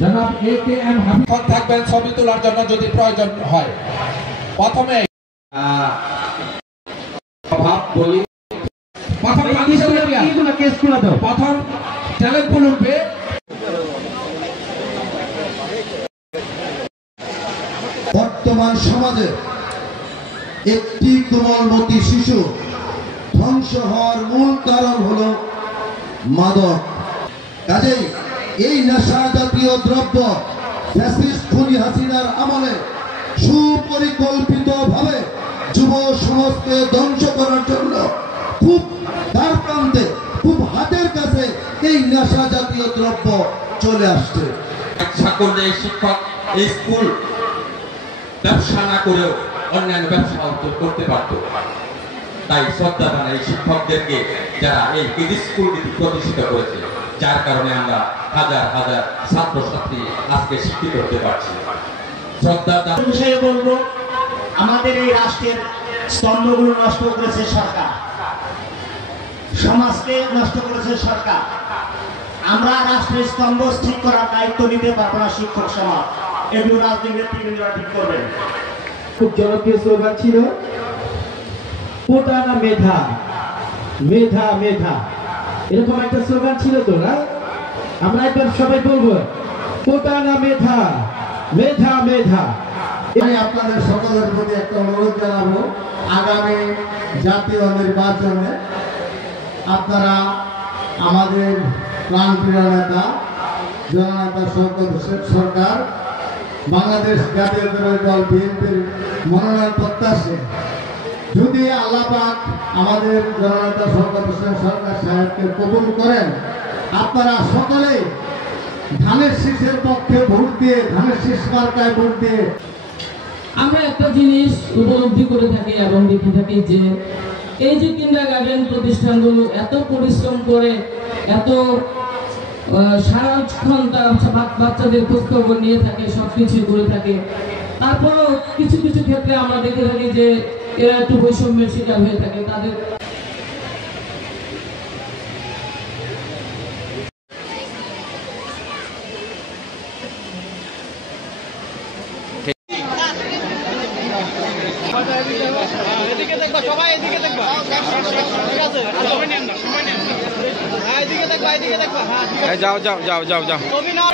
জনাব AKM হাবিব থাকবেন ছবি তোলার জন্য যদি প্রয়োজন হয়। প্রথমে প্রথম ট্যালেন্টফুল উঠবে। বর্তমান সমাজে একটি কোমলমতি শিশু ধ্বংস হওয়ার মূল কারণ হলো মাদক। কাজেই এই নেশা জাতীয় দ্রব্য ফ্যাসিস্ট খুনি হাসিনার আমলে সুপরিকল্পিতভাবে যুব সমাজকে ধ্বংস করার জন্য খুব দ্বার প্রান্তে, খুব হাতের কাছে এই নেশা জাতীয় দ্রব্য চলে আসছে। শিক্ষক এই স্কুল ব্যবসা না করেও অন্যান্য ব্যবসা করতে পারত। তাই শ্রদ্ধা জানাই এই শিক্ষকদেরকে যারা এই স্কুল প্রতিষ্ঠিত করেছে, যার কারণে আমরা হাজার হাজার ছাত্রছাত্রী আজকে শিক্ষিত হতে পারছি। শ্রদ্ধা বিষয়ে বলবো, আমাদের এই রাষ্ট্রের স্তম্ভগুলো নষ্ট করেছে সরকার, সমাজকে নষ্ট করেছে সরকার। আমরা রাষ্ট্রের স্তম্ভ ঠিক করার দায়িত্ব নিতে পারবো না শিক্ষক সমাজ, এগুলো রাজনীতিবিদরা ঠিক করবেন। খুব জনপ্রিয় স্লোগান ছিল কোটা না মেধা, মেধা মেধা, এরকম একটা স্লোগান ছিল তো না? আমরা একবার সবাই বলবো কোটা না মেধা, মেধা মেধা। আমি আপনাদের সকলের প্রতি একটা অনুরোধ জানাবো, আগামী জাতীয় নির্বাচনে আপনারা আমাদের প্রাণপ্রিয় নেতা জননেতা শওকত হোসেন সরকার, বাংলাদেশ জাতীয়তাবাদী দল বিএনপির মনোনয়ন প্রত্যাশী, যদি আল্লাহ পাক আমাদের জননেতা শওকত হোসেন সরকার সাহেবকে কবুল করেন, আপনারা সকলেই ধানের শীষের পক্ষে ভোট দিয়ে, ধানের শীষ মার্কায় ভোট দিয়ে। আমরা একটা জিনিস উপলব্ধি করে থাকি এবং দেখে থাকি যে এই যে কিন্ডারগার্টেন প্রতিষ্ঠানগুলো এত পরিশ্রম করে, এত সারাক্ষণ তারা বাচ্চাদের খোঁজখবর নিয়ে থাকে, সবকিছু করে থাকে, তারপরেও কিছু কিছু ক্ষেত্রে আমরা দেখে থাকি যে এরা একটু বৈষম্যের শিকার হয়ে থাকে। তাদের এদিকে দেখবা, সবাই এদিকে দেখবা, ঠিক আছে? সময় নেন না, সময় নেন না। হ্যাঁ, এদিকে দেখবা, এদিকে দেখবা। হ্যাঁ, ঠিক আছে। যাও যাও যাও যাও যাও। ছবি না